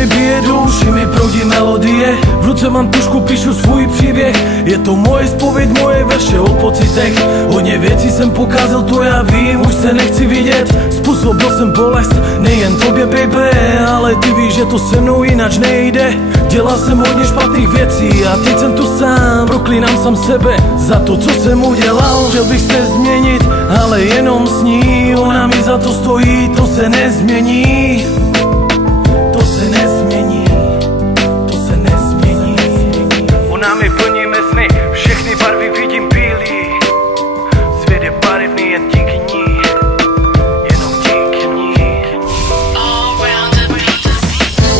mi bije do uši, mi proudí melodie. V ruce mám tušku, píšu svůj příběh. Je to moje zpověď, moje verše o pocitech. Hodně věcí jsem pokázal, to já vím, už se nechci vidět. Způsobil jsem bolest, nejen tobě baby, ale ty víš, že to se mnou jinak nejde. Dělal jsem hodně špatných věcí a teď jsem tu sám. Proklínám sám sebe za to, co jsem udělal. Chtěl bych se změnit, ale jenom s ní. Ona mi za to stojí, to se nezmění. To se nezmění, to se nezmění. Ona mi plní mé sny, všechny barvy vidím bílý. Svět je barevný jen díky ní, jenom díky ní.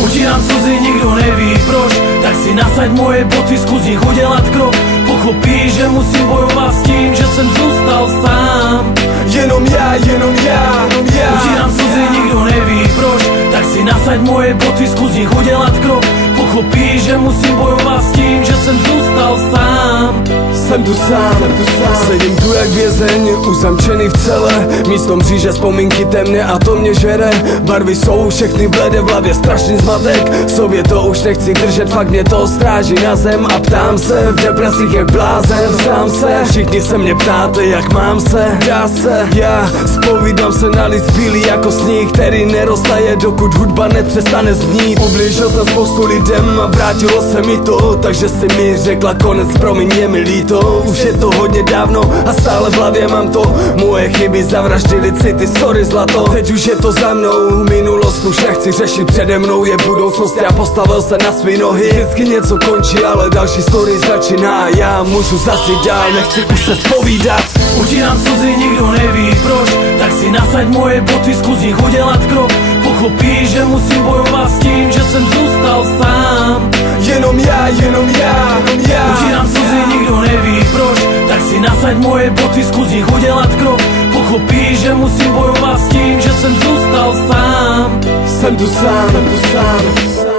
Utírám slzy, nikdo neví proč, tak si nasaď moje boty, zkus nich udělat krok. Pochopíš, že musím bojovat s tím, že jsem zůstal sám. Jenom já, jenom já, jenom já. Utírám slzy, nikdo neví proč, tak si nasaď moje boty, zkus nich udělat krok. Pochopíš, že musím bojovat s tím, že jsem zůstal sám. Jsem tu sám, sedím tu jak vězeň, uzamčený v cele. Místo mříže vzpomínky temné a to mě žere. Barvy jsou všechny bledé, v hlavě strašný zmatek. V sobě to už nechci držet, fakt mě to stráží na zem. A ptám se, v depresích jak blázen, sám se. Všichni se mě ptáte, jak mám se, dá se. Já zpovídám se na list bílý jako sníh, který neroztaje, dokud hudba nepřestane znít. Ublížil jsem spoustu lidem a vrátilo se mi to, takže si mi řekla konec, promiň, je mi líto. Už je to hodně dávno a stále v hlavě mám to. Moje chyby zavraždily city, sorry zlato. Teď už je to za mnou, minulost už nechci řešit, přede mnou je budoucnost. Já postavil se na svý nohy, vždycky něco končí, ale další story začíná. Já můžu zase dál, nechci už se zpovídat. Utírám slzy, nikdo neví proč, tak si nasaď moje boty, zkus nich udělat krok. Pochopíš, že musím bojovat s tím, že jsem zůstal sám. Jenom já, jenom já, jenom já. Utírám slzy, nikdo neví proč, tak si nasaď moje boty, zkus nich udělat krok. Pochopíš, že musím bojovat s tím, že jsem zůstal sám. Jsem tu sám, jsem tu sám.